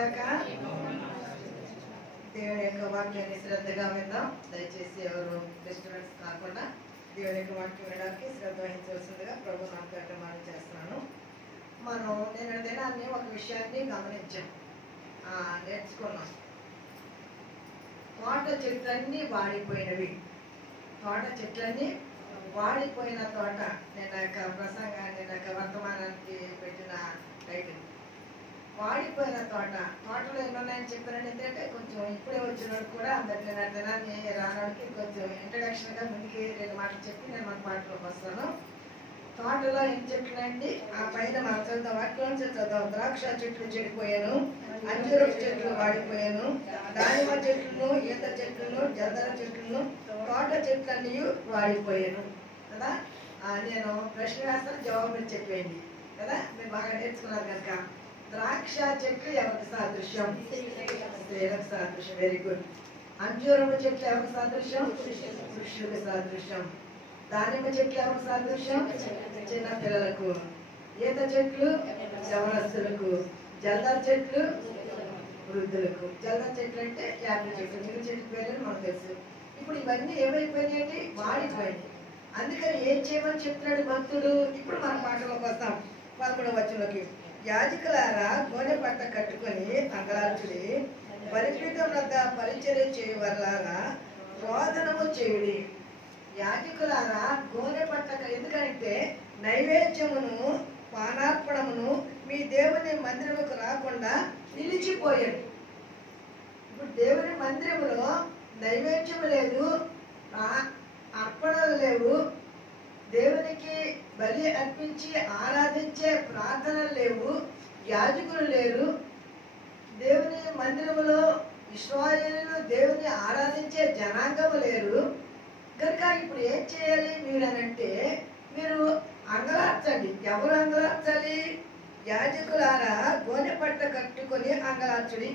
గాక. దేవుని యొక్క వాక్యాన్ని శ్రద్ధగా విందాం. దయచేసి ఎవరు డిస్టర్బెన్స్ కాకుండా దేవుని యొక్క వాక్యం వినడానికి శ్రద్ధ వహించవలసిందిగా ప్రభు నాకు మనం చేస్తున్నాను. మనం నిన్న దినాన్ని ఒక విషయాన్ని గమనించాం, నేర్చుకున్నాం. తోట చెట్లన్నీ వాడిపోయినవి. తోట చెట్లన్నీ వాడిపోయిన తోట. నిన్న యొక్క ప్రసంగాన్ని, నిన్న యొక్క వర్తమానానికి పెట్టిన టైటిల్ వాడిపోయిన తోట. తోటలో ఏమన్నాయని చెప్పారని, ఎందుకంటే కొంచెం ఇప్పుడే వచ్చినోడు కూడా అందరికీ నా దినాన్ని రానోడికి కొంచెం ఇంట్రడక్షన్గా ముందుకి 2 మాటలు చెప్పి నేను మన పాటలోకి వస్తాను. తోటలో ఏం చెట్లండి, ఆ పైన మనం చదువుతాం, వాటిలో చదువుతాం. ద్రాక్ష చెట్లు చెడిపోయాను, అంజూరపు చెట్లు వాడిపోయాను, దానిమ్మ చెట్లను, ఈత చెట్లను, జందర చెట్లను, తోట చెట్లన్నీ వాడిపోయాను కదా. నేను ప్రశ్న వేస్తాను, జవాబు మీరు చెప్పేయండి కదా. మీరు బాగా నేర్చుకున్నారు కనుక. ద్రాక్ష చెట్లు ఎవరికి సాదృశ్యం? స్త్రీలకు సాదృశ్యం. Very good. అంజూరపు చెట్లు ఎవరికి సాదృశ్యం? పురుషులకు సాదృశ్యం. దానిమ్మ చెట్లు ఎవరికి సాదృశ్యం? చిన్న పిల్లలకు. ఈత చెట్లు యవనస్తులకు. జల్దర చెట్లు వృద్ధులకు. జల్దర చెట్లు అంటే యాపిల్ చెట్లు. మిగిలిన చెట్టు పేర్లు మనకు తెలుసు. ఇప్పుడు ఇవన్నీ ఏమైపోయినాయండి? వాడిపోయింది. అందుకని ఏం చేయమని చెప్తున్నాడు భక్తుడు? ఇప్పుడు మన పాటలోకి వస్తాం. 11వ వచనంలోకి. యాజకులారా, గోనె పట్ట కట్టుకొని అంగలార్చుడి, బలిపీఠం వద్ద పరిచర్య చేయవారులారా రోదనము చేయుడి. యాజకులారా, గోనె పట్ట. ఎందుకంటే నైవేద్యమును పానార్పణమును మీ దేవుని మందిరముకు రాకుండా నిలిచిపోయాడు. ఇప్పుడు దేవుని మందిరములో నైవేద్యం లేదు, అర్పణలు లేవు, దేవునికి బలి అర్పించి ఆరాధించే ప్రార్థనలు లేవు, యాజకులు లేరు. దేవుని మందిరములో ఇశ్రాయేలు దేవుని ఆరాధించే జనాంగము లేరు కనుక ఇప్పుడు ఏం చేయాలి మీరనంటే, మీరు అంగలార్చండి. ఎవరు అంగలార్చాలి? యాజకులారా, గోనె పట్ట కట్టుకొని అంగలార్చుడి,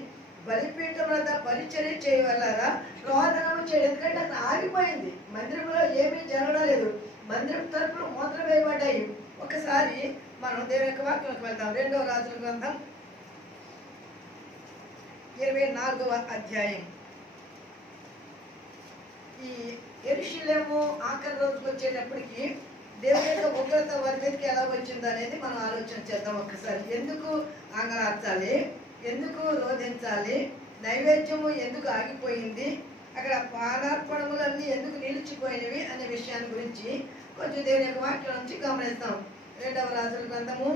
బలిపీఠం వద్ద పరిచర్య చేయవల్లారా రోదనము చేయడం. ఎందుకంటే అక్కడ ఆగిపోయింది. మందిరంలో ఏమీ జరగలేదు. మందిరం తరపున మూతలు వేయబడ్డాయి. ఒకసారి మనం దేవుని యొక్క వాక్యంలోకి వెళ్దాం. 2వ రాజుల గ్రంథం 24వ అధ్యాయం. ఈ యెరూషలేము ఆఖరి రోజుకి వచ్చేటప్పటికి దేవుని యొక్క ఉగ్రత వారి మీదకి ఎలా వచ్చింది అనేది మనం ఆలోచన చేద్దాం ఒక్కసారి. ఎందుకు అంగలార్చాలి? ఎందుకు రోధించాలి? నైవేద్యము ఎందుకు ఆగిపోయింది? అక్కడ పానార్పణములన్నీ ఎందుకు నిలిచిపోయినవి అనే విషయాన్ని గురించి కొంచెం దేవుని యొక్క వాక్యం నుంచి గమనిస్తాం. 2వ రాజుల గ్రంథము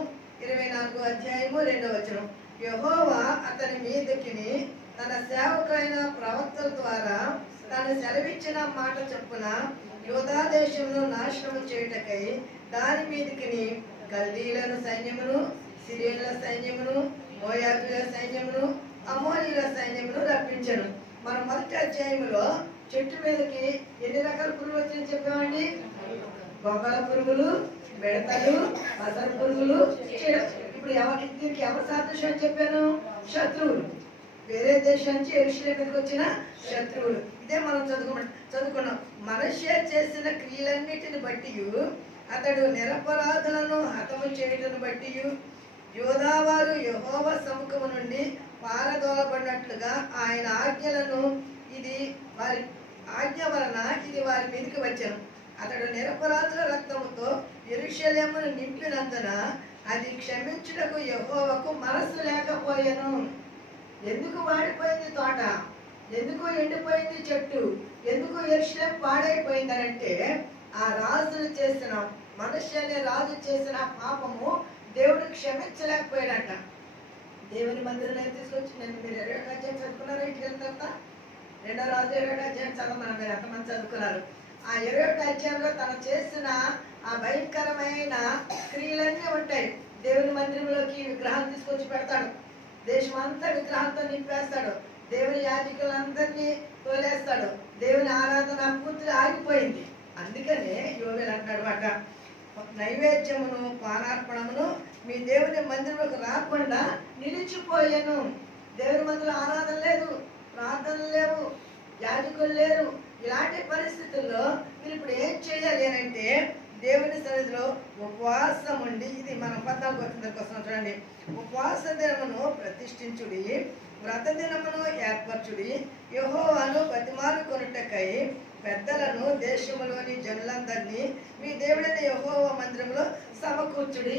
24వ అధ్యాయము 2వ వచనం. యెహోవా అతని మీదకిని తన సేవకులైన ప్రవక్తల ద్వారా తాను సెలవిచ్చిన మాట చొప్పున యూదా దేశమును నాశనము చేయుటకై దాని మీదకిని కల్దీయుల సైన్యమును, సిరియన్ల సైన్యమును, మోయాబీల సైన్యమును, అమ్మోనీయుల సైన్యమును రప్పించను. మనం మొదటి అధ్యాయంలో చెట్టు మీదకి ఎన్ని రకాల పురుగులు వచ్చాయని చెప్పామండి? గొంగళ పురుగులు, మిడతలు, పసర పురుగులు. ఇప్పుడు దీనికి ఎవరు సాదృశ్యం అని చెప్పాను? శత్రువులు. వేరే దేశం నుంచి యెరూషలేము మీదకి వచ్చిన శత్రువులు. ఇదే మనం చదువుకున్నాం. మనష్య చేసిన క్రియలన్నిటిని బట్టి, అతడు నిరపరాధులను హతము చేయటను బట్టి, యూదావారు యెహోవా సముఖము నుండి పారదోలబడినట్లుగా ఆయన ఆజ్ఞలను వారి ఆజ్ఞ వలన ఇది వారి మీదకి వచ్చాను. అతడు నిరపరాధుల రక్తముతో యెరూషలేమును నింపినందున అది క్షమించుటకు యెహోవాకు మనస్సు లేకపోయాను. ఎందుకు వాడిపోయింది తోట? ఎందుకు ఎండిపోయింది చెట్టు? ఎందుకు యెరూషలేము పాడైపోయిందనంటే, ఆ రాజులు చేసిన, మనుష్య అనే రాజు చేసిన పాపము దేవుడు క్షమించలేకపోయాడంట. దేవుని మందిరంలో తీసుకొచ్చి, నేను మీరు 21వ అధ్యాయం చదువుకున్నారు ఇంటికి వెళ్ళిన తర్వాత? 2వ రాజు 21వ అధ్యాయం చదవమన్నారు. మీరు ఎంతమంది చదువుకున్నారు? ఆ 21వ అధ్యాయంలో తను చేసిన ఆ భయంకరమైన క్రియలన్నీ ఉంటాయి. దేవుని మందిరంలోకి విగ్రహాలు తీసుకొచ్చి పెడతాడు, దేశం అంతా విగ్రహాలతో నింపేస్తాడు, దేవుని యాజకులందరినీ తోలేస్తాడు, దేవుని ఆరాధన పూర్తిగా ఆగిపోయింది. అందుకనే యోవేలు అంటాడు అట, నైవేద్యమును పానార్పణమును మీ దేవుని మందిరంలోకి రాకుండా నిలిచిపోయాను. దేవుని మందిరం ఆరాధన లేదు, ప్రార్థనలు లేవు, యాజకులు లేరు. ఇలాంటి పరిస్థితుల్లో మీరు ఇప్పుడు ఏం చేయాలి అంటే, దేవుని సన్నిధిలో ఉపవాసం ఉండి, ఇది మన 14వ వచనం కోసం చూడండి. ఉపవాస దినమును ప్రతిష్ఠించుడి, వ్రత దినమును ఏర్పరచుడి, యెహోవాను బతిమాలు కొనుటకై పెద్దలను దేశములోని జనులందరినీ మీ దేవుడైన యెహోవా మందిరంలో సమకూర్చుడి.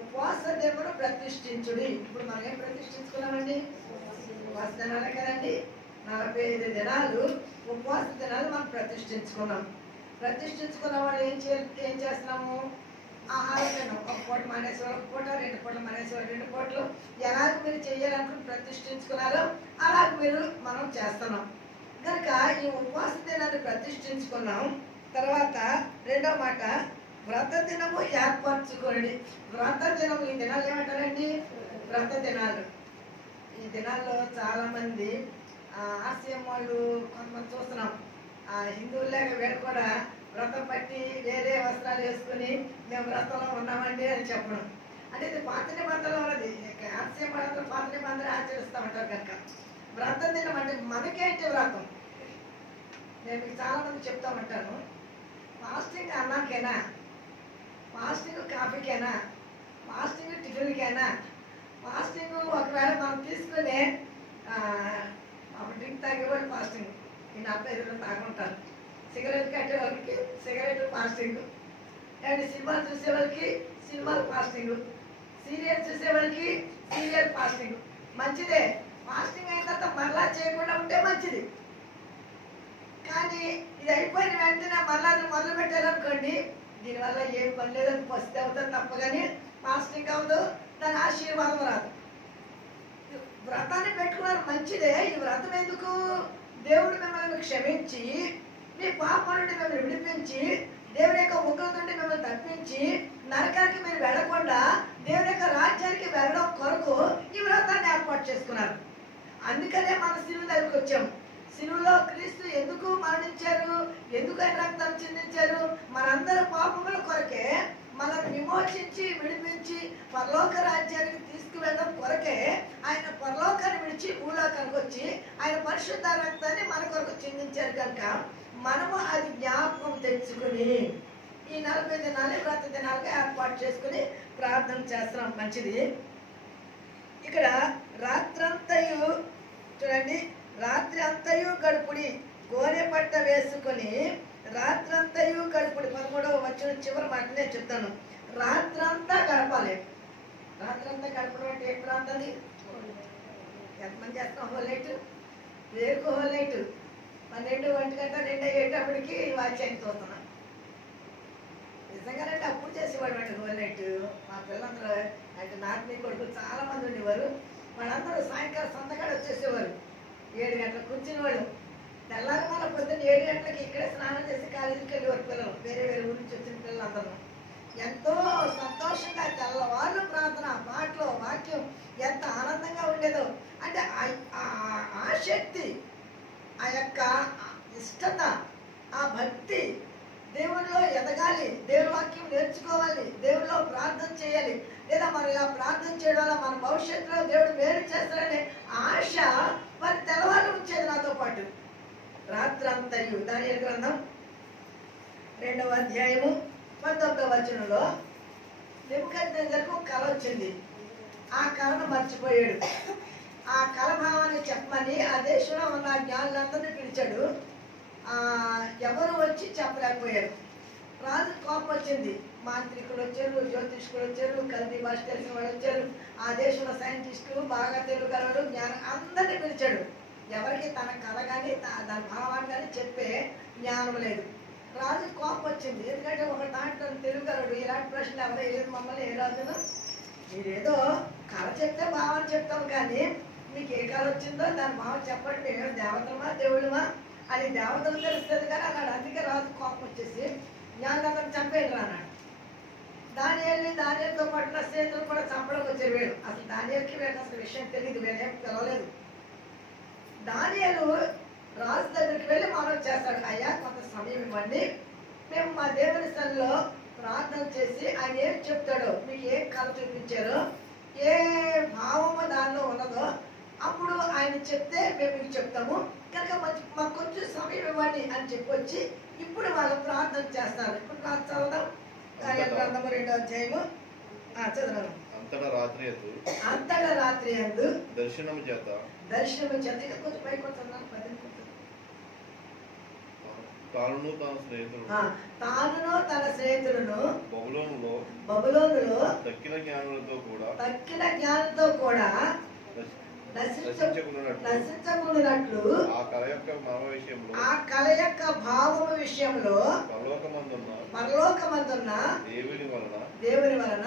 ఉపవాస దినమును ప్రతిష్ఠించుడి. ఇప్పుడు మనం ఏం ప్రతిష్ఠించుకున్నామండి? ఉపవాస దినాలే కదండి. 45 దినాలు ఉపవాస దినాలు మనం ప్రతిష్ఠించుకున్నాం. ప్రతిష్ఠించుకున్న వాళ్ళు ఏం చేస్తున్నాము? ఆహారం తిన్నాం. ఒక పూట మానేసేవాళ్ళు ఒక పూట, 2 పూటలు మానేసేవాళ్ళు 2 పూటలు. ఎలాగ మీరు చేయాలనుకుని ప్రతిష్ఠించుకున్నారో అలాగ మనం చేస్తున్నాం కనుక ఈ ఉపవాస దినాన్ని ప్రతిష్ఠించుకున్నాం. తర్వాత రెండో మాట, వ్రత దినము ఏర్పరచుకోండి. వ్రత దినము, ఈ దినాలు ఏమంటారండి? వ్రత దినాలు. ఈ దినాల్లో చాలా మంది ఆర్సీఎం వాళ్ళు కొంతమంది చూస్తున్నాం, హిందువులేక వీళ్ళు కూడా వ్రతం పట్టి వేరే వస్త్రాలు వేసుకుని మేము వ్రతంలో ఉన్నామండి అని చెప్పడం. అంటే ఇది పాత నిబంధనలో ఉన్నది. ఆర్సీఎం వాళ్ళందరూ పాత నిబంధనలు ఆచరిస్తూ ఉంటారు కనుక వ్రత దినం అంటే మనకేంటి వ్రతం? నేను మీకు చాలా మంది చెప్తా ఉంటాను, ఫాస్టింగ్ అన్నాకేనా, ఫాస్టింగ్ కాఫీకేనా, ఫాస్టింగ్ టిఫిన్కేనా, ఫాస్టింగ్ ఒకవేళ మనం తీసుకునే డ్రింక్ తాగేవాళ్ళు ఫాస్టింగ్, ఈ 45 తాగుంటారు. సిగరెట్ కట్టే వాళ్ళకి సిగరెట్ ఫాస్టింగ్, అండ్ సినిమాలు చూసే వాళ్ళకి సినిమాలు ఫాస్టింగ్, సీరియల్ చూసే వాళ్ళకి సీరియల్ ఫాస్టింగ్. మంచిదే, ఫాస్టింగ్ అయిన తర్వాత మరలా చేయకుండా ఉంటే మంచిది. కానీ ఇది అయిపోయిన వెంటనే మరలా మొదలు పెట్టారనుకోండి, దీనివల్ల ఏం పని లేదని పసితే అవుతుంది తప్ప కానీ ఫాస్టింగ్ అవ్వదు, దాని ఆశీర్వాదం రాదు. వ్రతాన్ని పెట్టుకున్నారు మంచిదే. ఈ వ్రతం ఎందుకు? దేవుడు మిమ్మల్ని క్షమించి, మీ పాపం నుండి మిమ్మల్ని విడిపించి, దేవుని యొక్క ఉగ్రత నుండి మిమ్మల్ని తప్పించి, నరకానికి మీరు వెళ్లకుండా దేవుని యొక్క రాజ్యానికి వెళ్ళడం కొరకు ఈ వ్రతాన్ని ఏర్పాటు చేసుకున్నారు. అందుకనే మన శిలువ దగ్గరికి వచ్చాము. శిలువలో క్రీస్తు ఎందుకు మరణించారు, ఎందుకు ఆయన రక్తం చిందించారు? మనందరి పాపముల కొరకే, మనల్ని విమోచించి విడిపించి పరలోక రాజ్యానికి తీసుకువెళ్ళడం కొరకే ఆయన పరలోకాన్ని విడిచి భూలోకానికి వచ్చి ఆయన పరిశుద్ధ రక్తాన్ని మన కొరకు చిందించారు కనుక మనము అది జ్ఞాపకం తెచ్చుకుని ఈ 40 దినాలు వ్రత దినాలుగా ఏర్పాటు చేసుకుని ప్రార్థన చేస్తున్నాం. మంచిది. ఇక్కడ రాత్రంతయు చూడండి, రాత్రి అంతయు గడుపుడి, గోనె పట్ట వేసుకుని రాత్రంతయు గడుపుడి. 13వ వచనం చివరి మాట నేను చెప్తాను. రాత్రంతా గడపాలి. రాత్రంతా గడపడం అంటే ఏ ప్రాంతాన్ని ఎంతమంది చేస్తాం? హోలైట్, రేపు హోలైట్ 12 1 గంట 2 అయ్యేటప్పటికి వాచ్యాన్ని చూస్తున్నాం. నిజంగానంటే అప్పుడు చేసేవాడు అండి హోలైట్. మా పిల్లలందరూ అంటే నాకు మీ కొడుకు చాలా మంది ఉండేవారు. వాళ్ళందరూ సాయంకాలం సంతకాడ వచ్చేసేవారు. 7 గంటలకు కూర్చుని వాళ్ళు తెల్లారి మన పొద్దున్న 7 గంటలకి ఇక్కడే స్నానం చేసి కాలేజీకి వెళ్ళేవారు పిల్లలు, వేరే వేరే ఊరి నుంచి వచ్చిన పిల్లలందరూ. ఎంతో సంతోషంగా తెల్లవాళ్ళు ప్రార్థన, పాటలు, వాక్యం ఎంత ఆనందంగా ఉండేదో. అంటే ఆ శక్తి, ఆ యొక్క ఇష్టత, ఆ భక్తి, దేవుడిలో ఎదగాలి, దేవుడి వాక్యం నేర్చుకోవాలి, దేవుడిలో ప్రార్థన చేయాలి, లేదా మనం ఇలా ప్రార్థన చేయడం వల్ల మన భవిష్యత్తులో దేవుడు మేలు చేస్తాడనే ఆశ మరి తెల్లవారు ఉంచేది నాతో పాటు. రాత్రంతయు దానియేలు గ్రంథం 2వ అధ్యాయము 19వ వచనంలో నెబుకద్నెజరుకు కల వచ్చింది. ఆ కళను మర్చిపోయాడు. ఆ కళ భావాన్ని చెప్పమని ఆ దేశంలో ఉన్న జ్ఞానులందరినీ పిలిచాడు. ఎవరు వచ్చి చెప్పలేకపోయారు. రాజు కోపం వచ్చింది. మాంత్రికులు వచ్చారు, జ్యోతిష్కులు వచ్చారు, కల్దీ భాష తెలిసిన వాళ్ళు వచ్చారు, ఆ దేశంలో సైంటిస్టులు, బాగా తెలుగుగలడు, జ్ఞానం అందరినీ పిలిచాడు. ఎవరికి తన కళ కానీ దాని భావాన్ని కానీ చెప్పే జ్ఞానం లేదు. రాజు కోపం వచ్చింది. ఎందుకంటే ఒక దాంట్లో తెలుగుగలడు, ఇలాంటి ప్రశ్నలు ఎవరో వేయలేదు మమ్మల్ని ఏ రాజును. మీరేదో కళ చెప్తే భావాన్ని చెప్తాం కానీ మీకు ఏ కళ వచ్చిందో దాని భావం చెప్పండి. మేము దేవతలమా దేవుళ్ళమా అని దేవతలు తెలుస్తుంది కానీ అన్నాడు. అందుకే రాజు కోపం వచ్చేసి జ్ఞానం చంపేయండి అన్నాడు. దానియేలుతో పాటు నా స్నేహితులు కూడా చంపడానికి వచ్చారు. వీళ్ళు అసలు దానియేలుకి వీళ్ళకి అసలు విషయం తెలియదు, వీళ్ళేం పిలవలేదు. దానియేలు రాజు దగ్గరికి వెళ్ళి మనం చేస్తాడు, అయ్యా కొంత సమయం ఇవ్వండి, మేము మా దేవుని సన్నిధిలో ప్రార్థన చేసి ఆయన ఏం చెప్తాడో, మీకు ఏ కళ చూపించారో, ఏ భావము దానిలో ఉన్నదో అప్పుడు ఆయన చెప్తే మేము మీకు చెప్తాము కనుక మాకు కొంచెం సమయం ఇవ్వండి అని చెప్పొచ్చి ఇప్పుడు వాళ్ళు ప్రార్థన చేస్తారు. ఇప్పుడు ప్రార్థన చదువుదాం. దానియేలు గ్రంథము 2వ అధ్యాయము చదవను. అంతటా రాత్రి యందు దర్శనము చేత కొంచెం పైకి కొడుతున్నాను. తానును తన స్నేహితులను బబులోనులో తక్కిన జ్ఞానులతో కూడా నశించకుండానట్లు ఆ కళ యొక్క భావము విషయంలో పరలోకమందున్న దేవుని వలన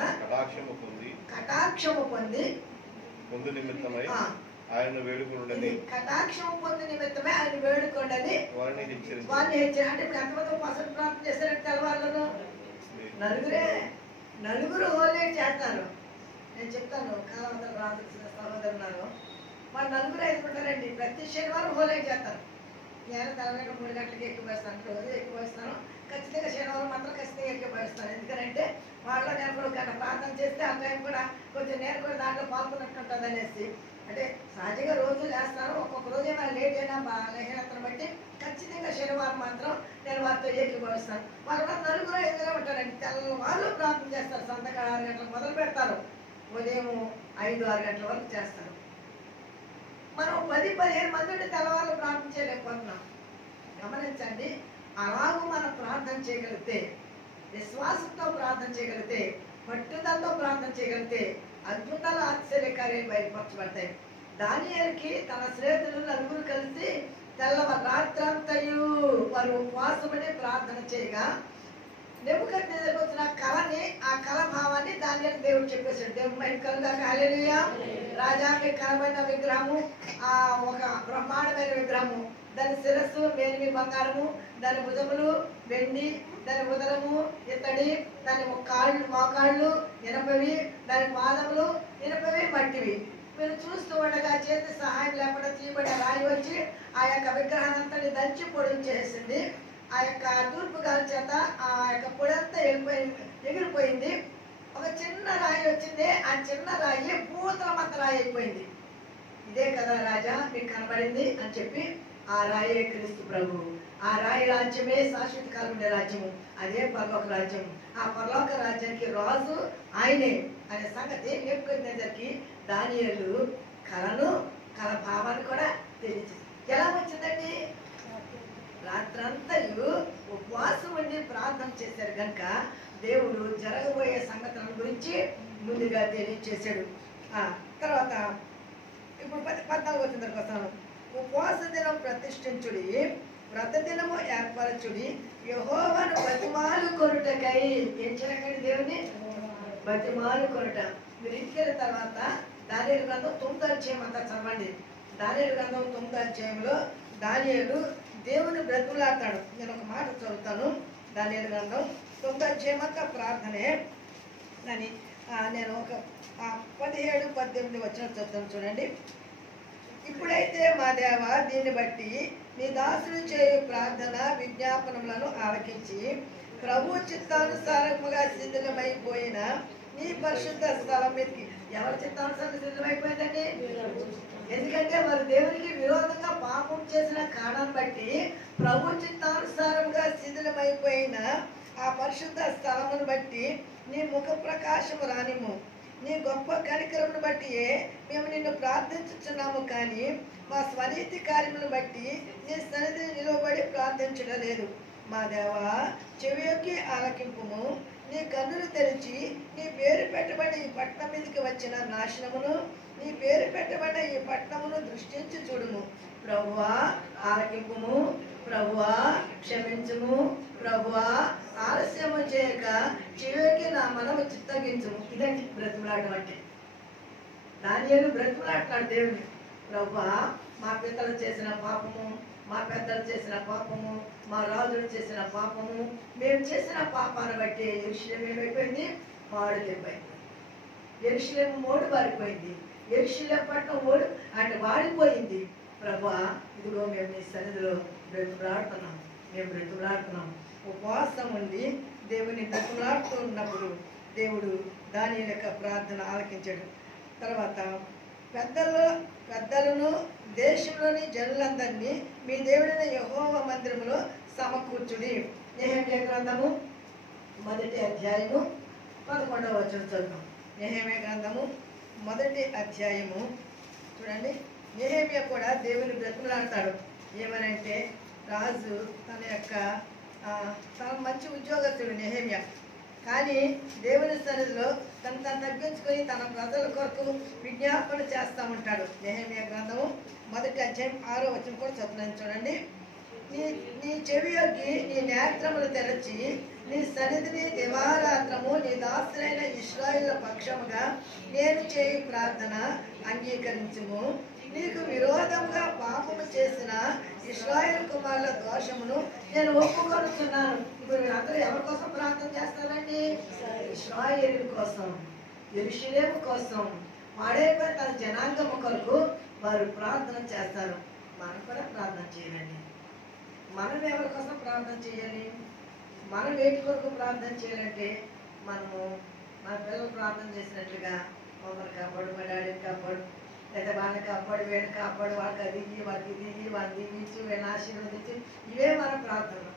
కటాక్షము పొంది నిమిత్తమై ఆయన వేడుకొనుడని కటాక్షము పొంది నిమిత్తమే ఆయన వేడుకొండని వారిని హెచ్చరించారు. అంటే ఎంతమంది పసలు ప్రార్థన చేశారంటే తెల్లవాళ్ళను నలుగురు హోలేట్ చేస్తారు. నేను చెప్తాను కాలవందరూ ప్రార్థన సహోదరున్నారు. వాళ్ళు 4-5 ఉంటారండి. ప్రతి శనివారం హోలేట్ చేస్తారు. నేను తెల్లగంట 3 గంటలకి ఎక్కిపోస్తాను. రోజు ఎక్కిపోస్తాను. ఖచ్చితంగా శనివారం మాత్రం ఖచ్చితంగా ఎక్కిపోస్తాను. ఎందుకంటే వాళ్ళు నేను కూడా గంట ప్రార్థన చేస్తే ఆ టైం కూడా కొంచెం నేను కూడా దాంట్లో పాల్గొన్నట్టు ఉంటుంది అనేసి. అంటే సహజంగా రోజు లేస్తాను. ఒక్కొక్క రోజు ఏమైనా లేట్ అయినా లేనతను బట్టి ఖచ్చితంగా శనివారం మాత్రం నేను వారితో ఎక్కిపోస్తాను. వాళ్ళు కూడా 4-5 ఉంటారండి. తెల్లవాళ్ళు ప్రార్థన చేస్తారు. సంతకాలం 6 గంటలకు మొదలు పెడతారు. ఉదయం 5-6 గంటల వరకు చేస్తారు. మనం 10-15 మంది ఉంటే తెల్లవాళ్ళు ప్రార్థన చేయలేకపోతున్నాం. గమనించండి. అలాగూ మనం ప్రార్థన చేయగలిగితే, విశ్వాసంతో ప్రార్థన చేయగలిగితే, పట్టుదలతో ప్రార్థన చేయగలిగితే అద్భుతాలు ఆశ్చర్యకార్యాలు బయటపరచబడతాయి. దానియేలుకి తన స్నేహితులు 4 కలిసి రాత్రంతయు వారు ఉపవాసమని ప్రార్థన చేయగా నెబుకద్నెజరు వచ్చిన కళని, ఆ కళ భావాన్ని దానియేలు దేవుడు చెప్పేశాడు. దేవుడు మైకి కలుగాక హల్లెలూయా. రాజా మీకు కనబడిన విగ్రహము ఒక బ్రహ్మాండమైన విగ్రహము. దాని శిరస్సు మేలిమి బంగారము, దాని భుజములు వెండి, దాని ఉదరము ఇత్తడి, దాని మోకాళ్ళు ఇనపవి, దాని పాదములు ఇనపవి మట్టివి. మీరు చూస్తూ ఉండగా చేతి సహాయం లేకుండా తీయబడిన రాయి వచ్చి ఆ యొక్క విగ్రహాన్నంతని దంచి పొడి చేసింది. ఆ యొక్క తూర్పు గాలి చేత ఆ యొక్క పొడంతా ఎగిరిపోయింది. ఒక చిన్న రాయి వచ్చింది. ఆ చిన్న రాయి భూతలమంత రాయి అయిపోయింది. ఇదే కదా రాజా మీకు కనబడింది అని చెప్పి ఆ రాయే క్రీస్తు ప్రభు. ఆ రాయి రాజ్యమే శాశ్వత కాలం ఉండే రాజ్యము. అదే పరలోక రాజ్యం. ఆ పరలోక రాజ్యానికి రాజు ఆయనే అనే సంగతి నెబుకద్నెజరుకి దానియేలు కళ భావాన్ని కూడా తెలియజేసింది. ఎలా వచ్చిందండి? రాత్రంతయు ఉపవాసం ఉండి ప్రార్థన చేశారు కనుక దేవుడు జరగబోయే సంగతుల గురించి ముందుగా తెలియజేశాడు. తర్వాత ఇప్పుడు 14 వచ్చిన దగ్గరకు వస్తాను. ఉపవాస దినం ప్రతిష్ఠించుడి, వ్రత దినము ఏర్పరచుడి, యెహోవాను బతిమాలు కొనుటకై. ఏం చేయకండి? దేవుని బతిమాలు కొనుట. మీరు ఇంటికెళ్ళిన తర్వాత దానియేలు గ్రంథం 9వ అధ్యాయం అంతా చదవండి. దానియేలు గ్రంథం 9వ అధ్యాయంలో దానియేలు దేవుని బ్రతుకులాడతాడు. నేను ఒక మాట చదువుతాను. దానియేలు గ్రంథం 9వ అధ్యాయం అంతా ప్రార్థనే. దాని నేను ఒక 17-18 వచ్చిన చదువుతాను చూడండి. ఇప్పుడైతే మా దేవ, దీన్ని బట్టి నీ దాసుడు చేయు ప్రార్థన విజ్ఞాపనములను ఆలకించి ప్రభు చిత్తానుసారముగా శిథిలమైపోయిన నీ పరిశుద్ధ స్థలం మీదకి. ఎవరి చిత్తానుసారంగా శిథిలమైపోయిందండి? ఎందుకంటే వారు దేవునికి విరోధంగా పాపం చేసిన కారణాన్ని బట్టి ప్రభు చిత్తానుసారంగా శిథిలమైపోయిన ఆ పరిశుద్ధ స్థలమును బట్టి నీ ముఖ ప్రకాశము రానిము. నీ గొప్ప కనికరమును బట్టి మేము నిన్ను ప్రార్థించుచున్నాము, కానీ మా స్వనీతి కార్యములను బట్టి నీ సన్నిధిని నిలవబడి ప్రార్థించడం లేదు. మా దేవా, చెవియొక్కి ఆలకింపుము. నీ కన్నులు తెరిచి నీ పేరు పెట్టబడిన ఈ పట్టణం మీదకి వచ్చిన నాశనమును, నీ పేరు పెట్టబడిన ఈ పట్టణమును దృష్టించి చూడుము. ప్రభువా ఆలకింపుము, ప్రభువా క్షమించుము, ప్రభువా ఆలస్యము చేయక చెవికి నా మనము చిత్తగించుము. ఇదండి బ్రతుకులాడడం అంటే. దానియేలు బ్రతుకులాడతాడు దేవుని. ప్రభువా, మా పితలు చేసిన పాపము, మా పెద్దలు చేసిన పాపము, మా రాజులు చేసిన పాపము, మేము చేసిన పాపాన్ని బట్టి యెరూషలేము ఏమైపోయింది? పాడులైపోయింది. యెరూషలేము మోడు బారిపోయింది. యెరూషలేము పట్టణం వాడిపోయింది. ప్రభువా, ఇదిగో మేము నీ సన్నిధిలో బ్రతుకులాడుతున్నాం. ఉపవాసం ఉండి దేవుని బ్రతుకులాడుతూ ఉన్నప్పుడు దేవుడు దానియేలు యొక్క ప్రార్థన ఆలకించాడు. తర్వాత పెద్దలను దేశంలోని జనులందరినీ మీ దేవుడైన యెహోవా మందిరములో సమకూర్చుడి. నెహెమ్యా గ్రంథము మొదటి అధ్యాయము 11వ వచనం చదువుతాం. నెహెమ్యా గ్రంథము మొదటి అధ్యాయము చూడండి. నెహెమ్యా కూడా దేవుని బ్రతిమలాడతాడు. ఏమనంటే రాజు తన మంచి ఉద్యోగస్తుడు నెహెమ్యా, కానీ దేవుని సన్నిధిలో తను తగ్గించుకొని తన ప్రజల కొరకు విజ్ఞాపన చేస్తూ ఉంటాడు. నెహెమ్యా గ్రంథము మొదటి అధ్యాయం 6వ వచనం కూడా చదువుతున్నాను చూడండి. నీ చెవి యొగ్గి నీ నేత్రములు తెరచి నీ సన్నిధిని దివారాత్రము నీ దాసులైన ఇశ్రాయేలు పక్షముగా నేను చేయు ప్రార్థన అంగీకరించుము. నీకు విరోధంగా పాపము చేసిన ఇశ్రాయేలు కుమారుల దోషమును నేను ఒప్పుకొనుచున్నాను. ఇప్పుడు వీళ్ళందరూ ఎవరి కోసం ప్రార్థన చేస్తారండి? ఇశ్రాయేలు కోసం, యెరూషలేము కోసం, పాడైపోయిన తన జనాంగము కొరకు వారు ప్రార్థన చేస్తారు. మనం కూడా ప్రార్థన చేయాలండి. మనం ఎవరి కోసం ప్రార్థన చేయాలి? మనం వేటి కొరకు ప్రార్థన చేయాలంటే మనము మన పిల్లలు ప్రార్థన చేసినట్లుగా మమ్మల్ని కాపాడు, మా డాడీని కాపాడు, లేదా వాళ్ళని కాపాడు, వీళ్ళని కాపాడు, వాళ్ళకి అది వాళ్ళకి ఇది వాళ్ళని దీవించి వీళ్ళని ఆశీర్వదించి, ఇవే మన ప్రార్థనలు.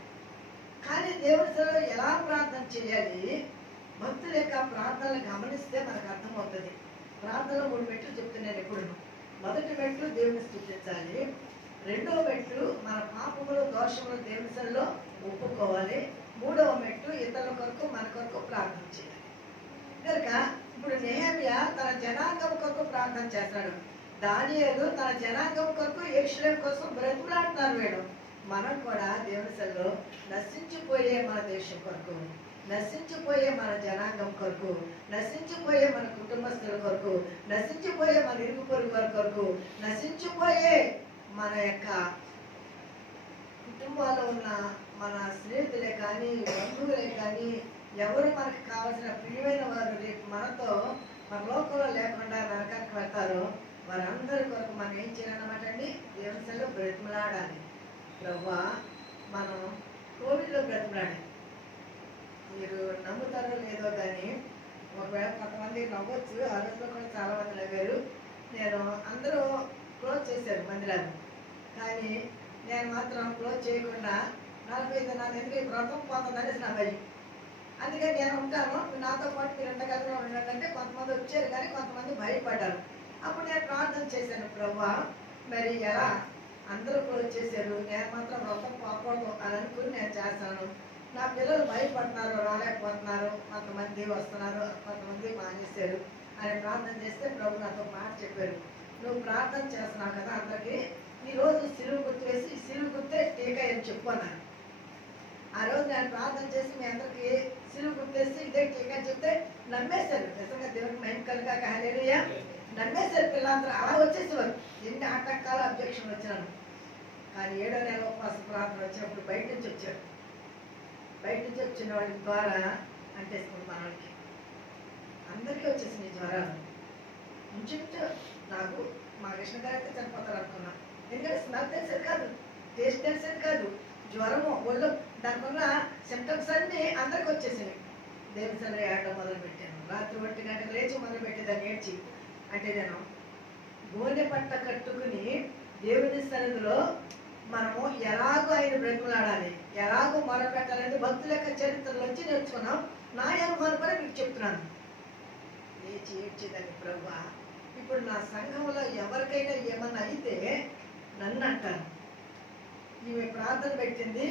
కానీ దేవుని సభలో ఎలా ప్రార్థన చేయాలి? భక్తుల యొక్క ప్రార్థనలు గమనిస్తే మనకు అర్థమవుతుంది. ప్రార్థనలో 3 మెట్లు చెప్తున్నాను ఎప్పుడు. మొదటి మెట్లు దేవుని స్తుతించాలి. రెండవ మెట్లు మన పాపములు దోషములు దేవుని సభలో ఒప్పుకోవాలి. 3వ మెట్లు ఇతరుల కొరకు మన కొరకు ప్రార్థన చేయాలి. కనుక ఇప్పుడు నెహెమ్యా తన జనాంగం కొరకు ప్రార్థన చేస్తాడు. దానియేలు తన జనాంగం కొరకు యెరూషలేము కోసం బ్రతిమలాడుతున్నారు. వీడు మనం కూడా దేవుని సన్నిధిలో నశించిపోయే మన దేశం కొరకు, నశించిపోయే మన జనాంగం కొరకు, నశించిపోయే మన కుటుంబస్తుల కొరకు, నశించిపోయే మన ఇరుగు పొరుగు వారి కొరకు, నశించిపోయే మన యొక్క కుటుంబాల్లో ఉన్న మన స్నేహితులే కానీ బంధువులే కానీ ఎవరు మనకు కావాల్సిన ప్రియమైన వారు రేపు మనతో మన లోకంలో లేకుండా నరకానికి వెళ్తారో వారందరి కొరకు మనం ఏం చేయాలన్నమాట అండి? దేవుని సన్నిధిలో బ్రతిమలాడాలి. ప్రభువా, మనం కోవిడ్లో బ్రతిమలాడాలి. మీరు నమ్ముతారో లేదో కానీ ఒకవేళ కొంతమంది నవ్వచ్చు. ఆ రోజులో కూడా చాలా మంది నవ్వారు. అందరూ క్లోజ్ చేశారు మందిరాన్ని, కానీ నేను మాత్రం క్లోజ్ చేయకుండా 45 దినాలు ఎందుకు వ్రతం పోతుందనేసి నా భయం. అందుకని నేను ఉంటాను, నాతో పాటు మీరు ఎంతకాలంలో ఉండాలంటే కొంతమంది వచ్చారు కానీ కొంతమంది భయపడ్డారు. అప్పుడు నేను ప్రార్థన చేశాను, ప్రభువా మరి ఎలా అందరూ క్లోజ్ చేశారు, నేను మాత్రం వ్రతం పోకూడదు అని అనుకుని నేను చేస్తాను. నా పిల్లలు భయపడుతున్నారు, రాలేకపోతున్నారు, కొంతమంది వస్తున్నారు, కొంతమంది మానేశారు అని ప్రార్థన చేస్తే ప్రభు నాతో మాట చెప్పారు, నువ్వు ప్రార్థన చేస్తున్నావు కదా అందరికీ, ఈరోజు సిలువు గుర్తు వేసి సిలువు గుర్తే టీకా అని చెప్పన్నాను. ఆ రోజు నేను ప్రార్థన చేసి మీ అందరికీ సిలువు గుర్తేసి ఇదే టీకా చెప్తే నమ్మేశారు. నిజంగా దేవుడికి మహిమ కలుగాక హల్లెలూయా. నమ్మేశారు పిల్లలందరూ. అలా వచ్చేసేవారు. ఎన్ని ఆటంకాలు అబ్జెక్షన్ వచ్చినాను. కానీ 7వ నెల ఉపవాస ప్రార్థన వచ్చినప్పుడు బయట నుంచి వచ్చారు. బయట నుంచి వచ్చిన వాడి ద్వారా అంటేసుకుని మనకి అందరికీ వచ్చేసింది జ్వరాలు. ఇంచుమించు నాకు మా కృష్ణ గారు అయితే చనిపోతారు అనుకున్నాం. ఎందుకంటే స్మెల్ తెలిసేది కాదు, టేస్ట్ తెలిసేది కాదు, జ్వరము ఒళ్ళు దానివల్ల సిమ్టమ్స్ అన్నీ అందరికి వచ్చేసినాయి. దేవుని సన్నిధిలో ఏడడం మొదలు పెట్టాను. రాత్రి 1 గంటకు లేచి మొదలు పెట్టేదాన్ని ఏడ్చి. అంటే నేను గోనె పట్ట కట్టుకుని దేవుని సన్నిధిలో మనము ఎలాగో ఆయన బ్రతిమలాడాలి, ఎలాగో మొదలుపెట్టాలని భక్తుల యొక్క చరిత్రలోంచి నేర్చుకున్నాం. నా అనుభవం కూడా మీకు చెప్తున్నాను. లేచి ఏడ్చేదాన్ని, ప్రభువా ఇప్పుడు నా సంఘంలో ఎవరికైనా ఏమన్నా అయితే నన్ను అంటారు, ఈమె ప్రార్థన పెట్టింది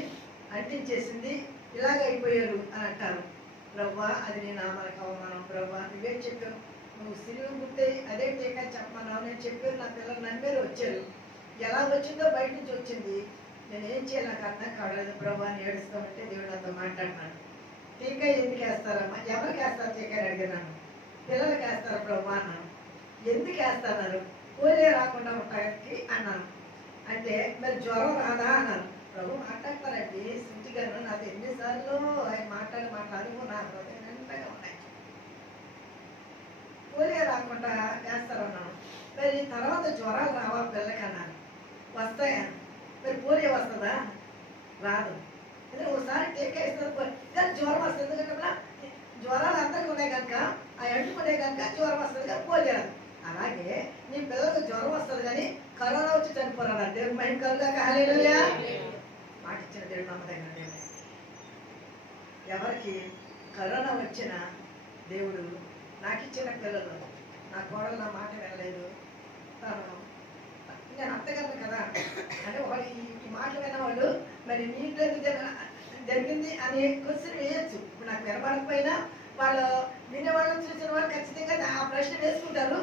అంటించేసింది ఇలాగ అయిపోయారు అని అంటారు. ప్రభువా అది నీ నామానికి అవమానం. ప్రభువా నువ్వేం చెప్పావు, నువ్వు సిలువు గుర్తే అదే టీకా చెప్పమన్నావు, నేను చెప్పాను. నా పిల్లలు నమ్మేరు వచ్చారు, ఎలా వచ్చిందో బయట నుంచి వచ్చింది, నేను ఏం చేయాలి నాకు అర్థం కావలేదు ప్రభువా అని ఏడుస్తామంటే దేవుడు అంతా మాట్లాడినాడు. టీకా ఎందుకు వేస్తారమ్మా, ఎవరికి వేస్తారు టీకా అని అడిగినాను. పిల్లలకి వేస్తారు ప్రభువా అన్నాను. ఎందుకు వేస్తున్నారు, పోలియో రాకుండా ఉంటానికి అన్నాను. అంటే మరి జ్వరం రాదా అన్నారు. ప్రభు మాట్లాడతారండి శుచిగాను. నాకు ఎన్నిసార్లు ఆయన మాట్లాడి మాట్లాడు నా హృదయం నిండుగా ఉన్నాయి. పోలియో రాకుండా వేస్తారన్నాను. మరి తర్వాత జ్వరాలు రావా పిల్లకి అన్నారు. వస్తాయా, మరి పోలియో వస్తుందా? రాదు. ఎందుకంటే ఒకసారి టీకా ఇస్తారు కానీ జ్వరం వస్తుంది. ఎందుకంటే జ్వరాలు అందరికీ ఉన్నాయి కనుక ఆ అంటుకునే కనుక జ్వరం వస్తుంది కానీ పోలియో రాదు. అలాగే నీ పిల్లలకు జ్వరం వస్తుంది కానీ కరోనా వచ్చి చనిపోరాడు. దేవుడు మహిమ కలుగాక హల్లెలూయా. మాట ఇచ్చిన దేవుడు నమ్మదగిన దేవుడు. ఎవరికి కరోనా వచ్చిన దేవుడు నాకు ఇచ్చిన పిల్లలు, నా కోడలు నా మాట వినలేదు, తను నేను అత్తగారు కదా అంటే వాళ్ళు ఈ మాటలు విన్నవాళ్ళు మరి మీ ఇంట్లో జరిగింది అని క్వశ్చన్ వేయచ్చు. ఇప్పుడు నాకు వినపడకపోయినా వాళ్ళు వినేవాళ్ళు చూసిన వాళ్ళు ఖచ్చితంగా ఆ ప్రశ్న వేసుకుంటారు,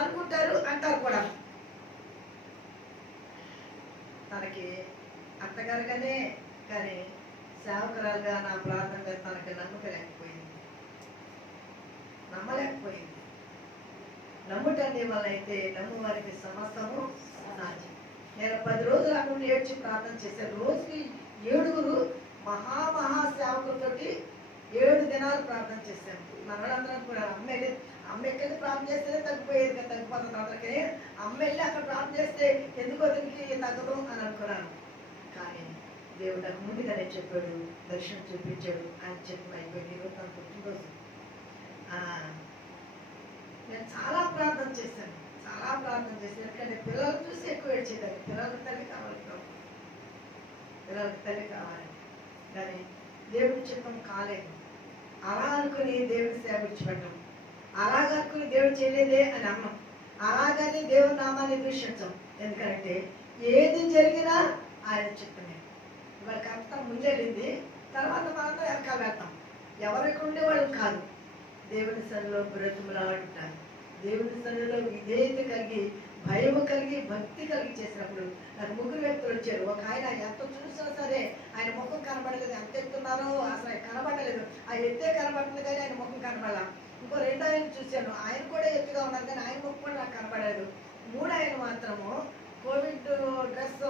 అనుకుంటారు, అంటారు కూడా. తనకి అత్తగారుగానే కానీ సేవకురాలుగా నా ప్రార్థనగా తనకి నమ్మలేకపోయింది. నమ్ముటండి వల్ల అయితే నమ్ము వారికి సమస్తము సాధ్యం. నేను 10 రోజులు అక్కడ ఏడ్చి ప్రార్థన చేశాను. రోజుకి 7 మహా సేవకులతోటి 7 దినాలు ప్రార్థన చేశాను. మనవాళ్ళందరం కూడా అమ్మ ఎక్కడ ప్రార్థన చేస్తేనే తగ్గిపోయేది కదా, తగ్గిపోతుంది అందరికీ. అమ్మ వెళ్ళి అక్కడ ప్రార్థన చేస్తే ఎందుకో దీనికి తగ్గదు అని అనుకున్నాను. కానీ దేవుడు నాకు ముందుగానే చెప్పాడు, దర్శనం చూపించాడు. ఆయన చెప్పిన అయిపోయింది. ఈరోజు తన పుట్టినరోజు. నేను చాలా ప్రార్థన చేశాను. ఎందుకంటే పిల్లలు చూసి ఎక్కువ ఏడ్చేదాన్ని. పిల్లలకి తల్లి కావాలి, పిల్లలకి తల్లి కావాలి. కానీ దేవుడి చిత్తం కాలేదు. అలా అనుకుని దేవుడి సేవ విడిచిపెట్టం, అలాగ అనుకుని దేవుడు చేయలేదే అని అన్నాం, అలాగని దేవుడి నామాన్ని దూషించాం. ఎందుకంటే ఏది జరిగినా ఆయన చిత్తమే. ఇవాళ కర్త ముందెళ్ళింది, తర్వాత మనతో వెనకాల వెళ్తాం. ఎవరికి ఉండేవాళ్ళు కాదు. దేవుని సన్నిధిలో బ్రతుములాడుంటారు. దేవుని సన్నిధిలో విధేయత కలిగి, భయము కలిగి, భక్తి కలిగి చేసినప్పుడు నాకు 3 వ్యక్తులు వచ్చారు. ఒక ఆయన ఎంత చూసినా సరే ఆయన ముఖం కనబడలేదు. ఎంత ఎత్తున్నారో అసలు కనబడలేదు. ఆ ఎత్తే కనబడుతుంది కానీ ఆయన ముఖం కనబడాల. ఇంకో 2 ఆయన చూశాను, ఆయన కూడా ఎత్తుగా ఉన్నారు కానీ ఆయన ముఖం కూడా నాకు కనబడలేదు. 3 ఆయన మాత్రము కోవిడ్ డ్రెస్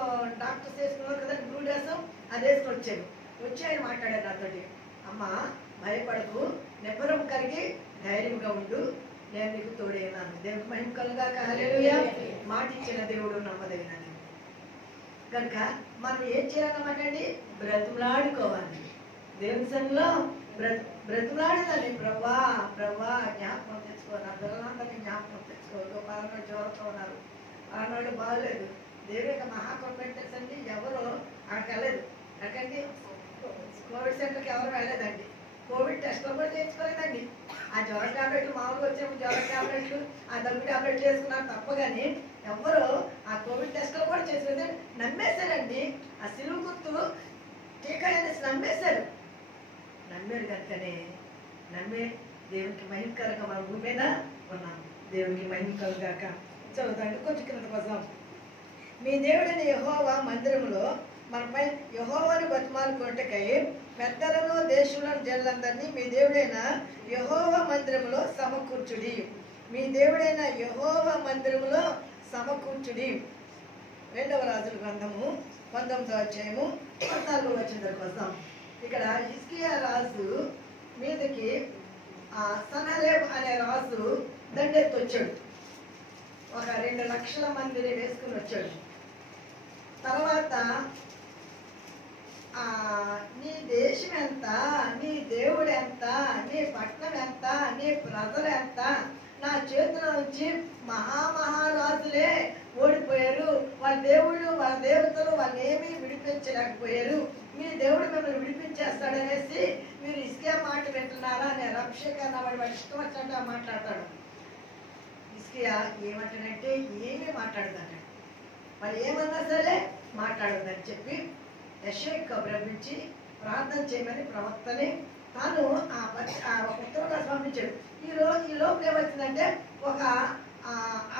డాక్టర్స్ వేసుకున్నారు కదా, బ్లూ డ్రెస్, అది వేసుకుని వచ్చారు. వచ్చి ఆయన మాట్లాడారు నాతోటి, అమ్మ భయపడకు, నిబ్బరం కలిగి ధైర్యంగా ఉండు, నేను నీకు తోడేనాను. దేవుడికి మహిమ కలుగాక. హల్లెలూయా. మాట ఇచ్చిన దేవుడు నమ్మదగిన దేవుడు కనుక మనం ఏం చేయాలన్నమాటండి, బ్రతుములాడుకోవాలి. దేవుని సన్నిధిలో బ్రతుములాడేదాన్ని. ప్రభా జ్ఞాపకం తెచ్చుకో, నా పిల్లలందరినీ జ్ఞాపకం తెచ్చుకో. పలానా జ్వరంతో ఉన్నారు, పలానాడు బాగలేదు. దేవుడి యొక్క మహాకృప తెలుసండి. ఎవరు అక్కడికి వెళ్ళలేదు. ఎక్కడికి కోవిడ్ సెంటర్కి ఎవరు వెళ్ళలేదండి. కోవిడ్ టెస్ట్లో కూడా చేయించుకోలేదండి. ఆ జ్వరం టాబ్లెట్లు మామూలుగా వచ్చినప్పుడు జ్వరం టాబ్లెట్లు, ఆ దగ్గు టాబ్లెట్లు వేసుకున్నారు తప్ప. కానీ ఎవరు ఆ కోవిడ్ టెస్ట్లో కూడా చేసుకోలేదు. నమ్మేశారండి. ఆ సిలువు గుర్తు టీకా అనేసి నమ్మేశారు. నమ్మారు కనుకనే నమ్మే దేవునికి మహిమకరంగా మన భూమి మీద ఉన్నాం. దేవునికి మహిమకరంగాక. చదువుతాండి కొంచెం కింద కోసం. మీ దేవుడైన యెహోవా మందిరంలో మనపై యెహోవాను బతిమాలుకొనుటకై పెద్దలను దేశంలోని జనులందరినీ మీ దేవుడైన యెహోవా మందిరంలో సమకూర్చుడి. మీ దేవుడైన యెహోవా మందిరంలో సమకూర్చుడి. 2వ రాజుల గ్రంథము 19వ అధ్యాయము 14వ వచనం కోసం. ఇక్కడ హిజ్కియా రాజు మీదకి సనహరేబ్ అనే రాజు దండెత్తి వచ్చాడు. ఒక 2 లక్షల మందిని వేసుకుని వచ్చాడు. తర్వాత నీ దేశం ఎంత, నీ దేవుడు ఎంత, నీ పట్టణం ఎంత, నీ ప్రజలు ఎంత, నా చేతిలో నుంచి మహారాజులే ఓడిపోయారు. వాళ్ళ దేవుళ్ళు, వాళ్ళ దేవతలు వాళ్ళు ఏమీ విడిపించలేకపోయారు. మీ దేవుడు మిమ్మల్ని విడిపించేస్తాడనేసి మీరు ఇసుకే మాట వింటున్నారా అని రక్షక వాడు ఇష్టం వచ్చినట్టు మాట్లాడతాడు. ఇస్కియా ఏమంటాడంటే ఏమీ మాట్లాడదంట. వాళ్ళు ఏమన్నా సరే మాట్లాడదని చెప్పి యెషయా కబురంపించి ప్రార్థన చేయమని ప్రవక్తని తాను ఆ ఉత్తరం పంపించాడు. ఈ లోపల ఏమవుతుందంటే ఒక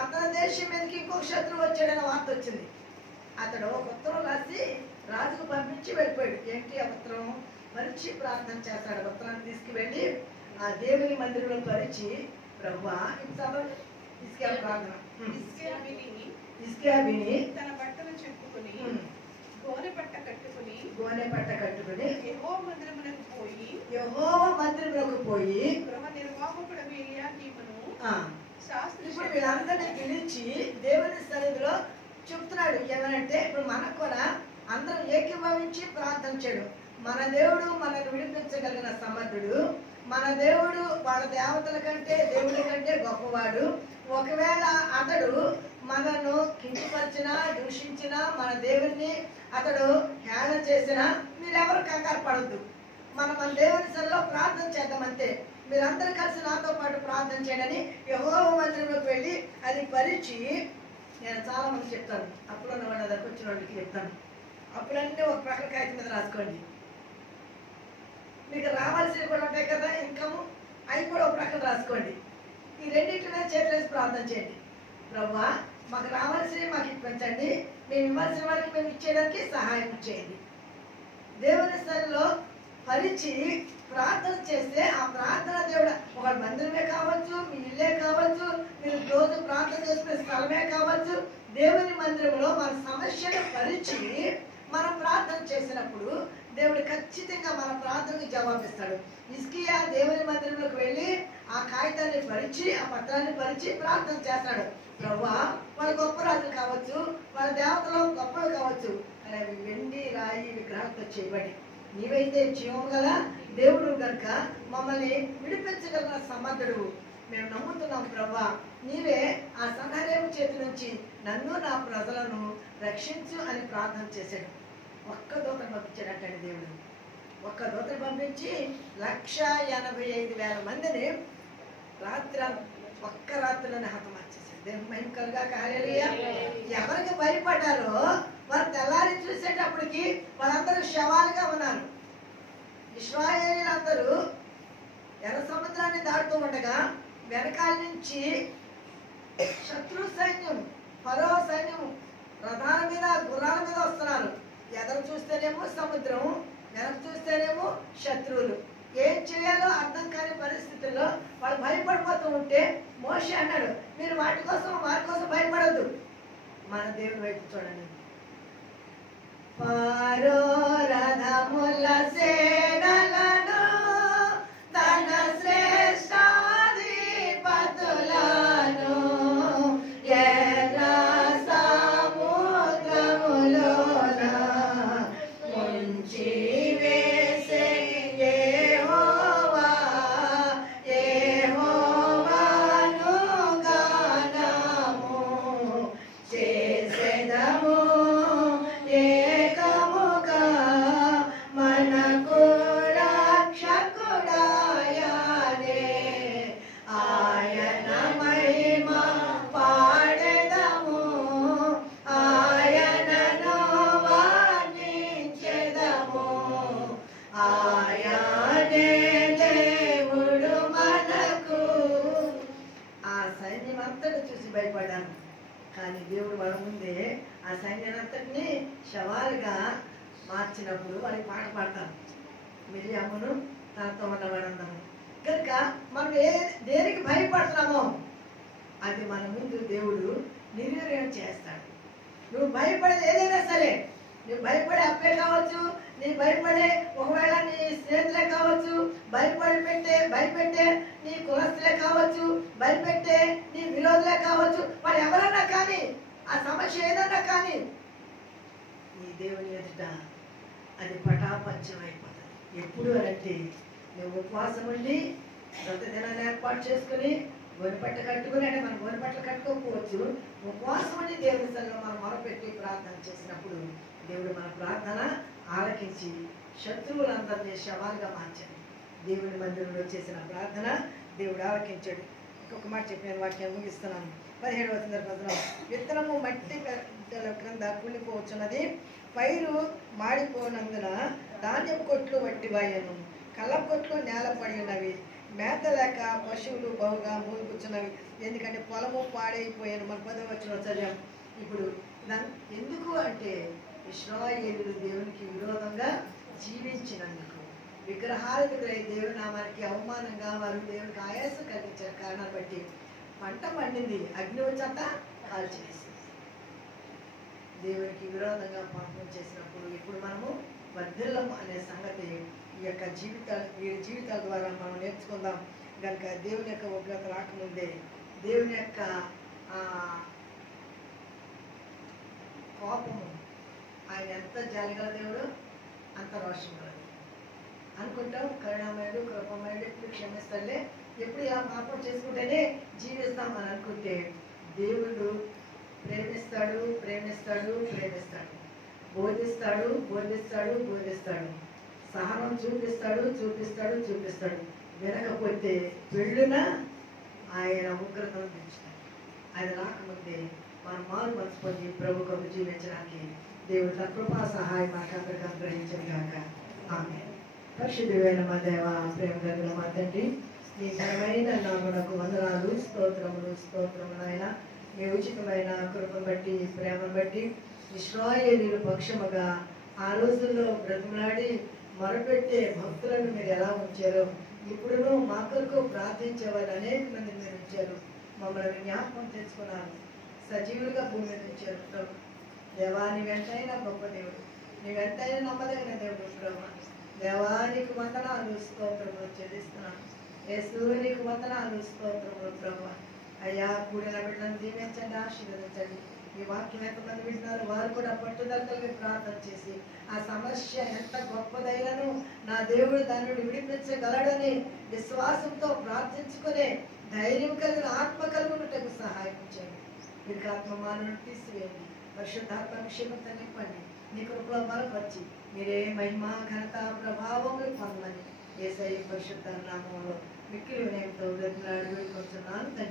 అతని దేశం మీదకి ఇంకొక శత్రువు వచ్చాడనే వార్త వచ్చింది. అతడు ఒక ఉత్తరం రాసి రాజుకు పంపించి వెళ్ళిపోయాడు. ఏంటి ఆ ఉత్తరం? పరిచి ప్రార్థన చేస్తాడు. ఉత్తరాన్ని తీసుకువెళ్ళి ఆ దేవుని మందిరంలో పరిచి, ప్రభువా ఇస్కియా ప్రార్థన, ఇస్కియా విని తన బట్టలు చెప్పుకుని గోనె పట్ట కట్టుకుని యెహోవా మందిరమునకు పోయి గృహ నిర్వాహకుడు ఎలియాకీమును ఇప్పుడు వీళ్ళందరినీ పిలిచి దేవుని సన్నిధిలో చెప్తున్నాడు. ఏమనంటే ఇప్పుడు మనకు కూడా అందరం ఏకీభవించి ప్రార్థన చేయడు. మన దేవుడు మనల్ని విడిపించగలిగిన సమర్థుడు. మన దేవుడు వాళ్ళ దేవతల కంటే దేవుడి కంటే గొప్పవాడు. ఒకవేళ అతడు మనను కించపరిచినా, దూషించినా, మన దేవుణ్ణి అతడు హేళన చేసినా మీరెవరు కంగారు పడద్దు. మన దేవుని సన్నిధిలో ప్రార్థన చేద్దాం అంతే. మీరందరూ కలిసి నాతో పాటు ప్రార్థన చేయడని యెహోవా మందిరంలోకి వెళ్ళి అది పరిచి, నేను చాలా మంది చెప్తాను, అప్పుడు ఉన్న వాళ్ళ దగ్గరకు వచ్చిన వాళ్ళకి చెప్తాను, అప్పుడన్నీ ఒక ప్రక్కన కాగితం మీద రాసుకోండి. మీకు రావాల్సినవి కూడా ఉంటాయి కదా, ఇన్కమ్, అవి కూడా ఒక ప్రక్కన రాసుకోండి. ఈ రెండింటి మీద చేతులేసి ప్రార్థన చేయండి. ప్రభువా, మాకు రావాల్సినవి మాకు ఇప్పించండి, మేము ఇవ్వాల్సిన వాళ్ళకి మేము ఇచ్చేయడానికి సహాయం చేయండి. దేవుని సన్నిధిలో పరిచి ప్రార్థన చేస్తే ఆ ప్రార్థన దేవుడు ఒక మందిరమే కావచ్చు, మీ ఇల్లే కావచ్చు, మీరు రోజు ప్రార్థన చేసుకునే స్థలమే కావచ్చు, దేవుని మందిరంలో మన సమస్యను పరిచి మనం ప్రార్థన చేసినప్పుడు దేవుడు ఖచ్చితంగా మన ప్రార్థనకు జవాబిస్తాడు. హిజ్కియా దేవుని మందిరంలోకి వెళ్ళి ఆ కాగితాన్ని పరిచి, ఆ పత్రాన్ని పరిచి ప్రార్థన చేస్తాడు. ప్రభువా, వాళ్ళ గొప్ప రాజులు కావచ్చు, వాళ్ళ దేవతలు గొప్పలు కావచ్చు, కానీ అవి వెండి రాయి విగ్రహాలతో చేయబడి, నీవైతే జీవం గల దేవుడు కనుక మమ్మల్ని విడిపించగల సమర్థుడు, మేము నమ్ముతున్నాం ప్రభువా, నీవే ఆ సన్హరేము చేతి నుంచి నన్ను నా ప్రజలను రక్షించు అని ప్రార్థన చేశాడు. ఒక్క దూతను పంపించాడంటండి దేవుడు. ఒక్క దూతను పంపించి 1,85,000 మందిని ఒక్క రాత్రిలోనే హతమార్చేశాడు. దేవుని మహిమ కలుగాక హల్లెలూయా. ఎవరికి భయపడ్డారో వారు తెల్లారి చూసేటప్పటికి వాళ్ళందరూ శవాలుగా ఉన్నారు. ఇశ్రాయేలీలందరూ ఎర్ర సముద్రాన్ని దాటుతూ ఉండగా వెనకాల నుంచి శత్రు సైన్యం, ఫరో సైన్యం రథాల మీద గుర్రాల మీద వస్తున్నారు. ఎదురు చూస్తేనేమో సముద్రం, వెనక చూస్తేనేమో శత్రువులు. ఏం చేయాలో అర్థం కాని పరిస్థితుల్లో వాళ్ళు భయపడిపోతూ ఉంటే మోషే అన్నాడు, మీరు వారి కోసం భయపడద్దు, మన దేవుని వైపు చూడండి. ఫరో రథముల సేనలను తన శ్రేష్ఠాధిపతులను ఎర్ర సముద్రములోన ముంచి వేసే యెహోవా, యెహోవాను గానము చేసెదము ఏకముగా, మనకు రక్షకుడాయనే, ఆయన మహిమ పాడెదము, ఆయనను వర్ణించెదము, ఆయనే దేవుడు మనకు. ఆ సైన్యం అంతటా చూసి భయపడ్డాను, కానీ దేవుడు వాళ్ళ ముందే ఆ సైన్యాన్నంతటినీ శవాలుగా మార్చినప్పుడు వారికి పాట పాడతారు. మిరియామును తనతో ఉన్నవాడందరూ. కనుక మనం దేనికి భయపడుతున్నామో అది మన ముందు దేవుడు నిర్వీర్యం చేస్తాడు. నువ్వు భయపడేది ఏదైనా సరే, నువ్వు భయపడే అప్పే కావచ్చు, నీ భయపడే ఒకవేళ నీ స్నేహితులే కావచ్చు, భయపెట్టే నీ కులస్తులే కావచ్చు, భయపెట్టే నీ విరోధులే కావచ్చు, వాడు ఎవరన్నా కానీ, ఆ సమస్య ఏదన్నా కానీ నీ దేవుని ఎదుట అది పటాపంచం అయిపోతుంది. ఎప్పుడు అంటే నువ్వు ఉపవాసం ఉండి దినాన్ని ఏర్పాటు చేసుకుని గోనెపట్ట కట్టుకుని, అంటే మనం గోనెపట్టలు కట్టుకోకపోవచ్చు, ఉపవాసం ఉండి దేవుని సన్నిధిలో మనం మొరపెట్టి ప్రార్థన చేసినప్పుడు దేవుడు మన ప్రార్థన ఆలకించి శత్రువులందరినీ శవాలుగా మార్చాడు. దేవుని మందిరంలో చేసిన ప్రార్థన దేవుడు ఆలకించాడు. ఇంకొక మాట చెప్పిన వాక్యాన్ని ముగిస్తున్నాను. 17వ సందర్భంలో విత్తనము మట్టి క్రింద కుళ్ళిపోవచ్చున్నది, పైరు మాడిపోనందున ధాన్యం కొట్లు వట్టివాయను, కళ్ళ కొట్లు నేల పడి ఉన్నవి, మేత లేక పశువులు బహుగా మూలుగుచున్నవి, ఎందుకంటే పొలము పాడైపోయాను. మన 10వ వచనం చదివాం. ఇప్పుడు ఎందుకు అంటే ఇశ్రాయేలులు దేవునికి విరోధంగా జీవించినందుకు, విగ్రహాలకు దేవుని నామానికి అవమానంగా వారు దేవునికి ఆయాసం కలిగించిన కారణాన్ని బట్టి పంట పండింది, అగ్ని వచ్చంతా కాల్చివేసింది. దేవునికి విరోధంగా పాపం చేసినప్పుడు ఇప్పుడు మనము వర్ధిల్లము అనే సంగతి వీరి జీవితాల ద్వారా మనం నేర్చుకుందాం. కనుక దేవుని యొక్క ఉగ్రత రాకముందే దేవుని యొక్క కోపము, ఆయన ఎంత జాలిగల దేవుడు అంత రోషం గల అనుకుంటాం. కరుణామయుడు, కృపమయుడు, ఎప్పుడు క్షమిస్తాడులే, ఎప్పుడు ఇలా పాపం చేసుకుంటేనే జీవిస్తాం అని అనుకుంటే దేవుడు ప్రేమిస్తాడు, బోధిస్తాడు, సహనం చూపిస్తాడు చూపిస్తాడు చూపిస్తాడు. వినకపోతే వెళ్ళున ఆయన ఉగ్రతను పెంచుతాడు. ఆయన రాకముందే మనం మారు మనసు పొంది ప్రభు కొరకు జీవించడానికి దేవుడు తన కృపా సహాయం మాకు అందరికీ అనుగ్రహించను గాక. ఆమె పరిశుద్ధమైన మా దేవ, ప్రేమ కలిగిన మా తండ్రి, నీ ఘనమైన నామమునకు వందనాలు, స్తోత్రములు స్తోత్రములు. ఆయన మీ ఉచితమైన కృపను బట్టి, ప్రేమను బట్టి ఇశ్రాయేలీయుల పక్షముగా ఆ రోజుల్లో బ్రతిమలాడి మొరపెట్టే భక్తులను మీరు ఎలా ఉంచారో ఇప్పుడును మా కొరకు ప్రార్థించే వాళ్ళు అనేక మందిని మీరు ఉంచారు. మమ్మల్ని జ్ఞాపకం తెచ్చుకున్నారు, సజీవులుగా భూమి మీద ఉంచారు ప్రభు. దేవా, నీ వెంటైనా గొప్ప దేవుడు, నీ వెంటైనా నమ్మదగిన దేవుడు ప్రభు. దేవానికి వందనాలు స్తోత్రములు చెల్లిస్తున్నాను. యేసు నీకు వందనాలు స్తోత్రములు ప్రభు. అయ్యా, కూడిన బిడ్డలను దీవించండి, ఆశీర్వదించండి. ఈ వాక్యం ఎంతమంది వింటున్నారు వారు కూడా పట్టుదలతో ప్రార్థన చేసి ఆ సమస్య ఎంత గొప్పదైనను నా దేవుడు దాని నుండి విడిపించగలడని విశ్వాసంతో ప్రార్థించుకునే ధైర్యం కలిగిన ఆత్మ కలుగునటకు సహాయం చేయండి. వీరికి ఆత్మమాలను తీసివేయండి, పరిశుద్ధాత్మక్షేమంతో నింపండి, నీ కృపలో బలపరిచి మీరే మహిమ ఘనత ప్రభావములు పొందమని యేసయ్య పరిశుద్ధ నామములో మిక్కిలి వినయంతో వేడుకుంటున్నాను తండ్రి.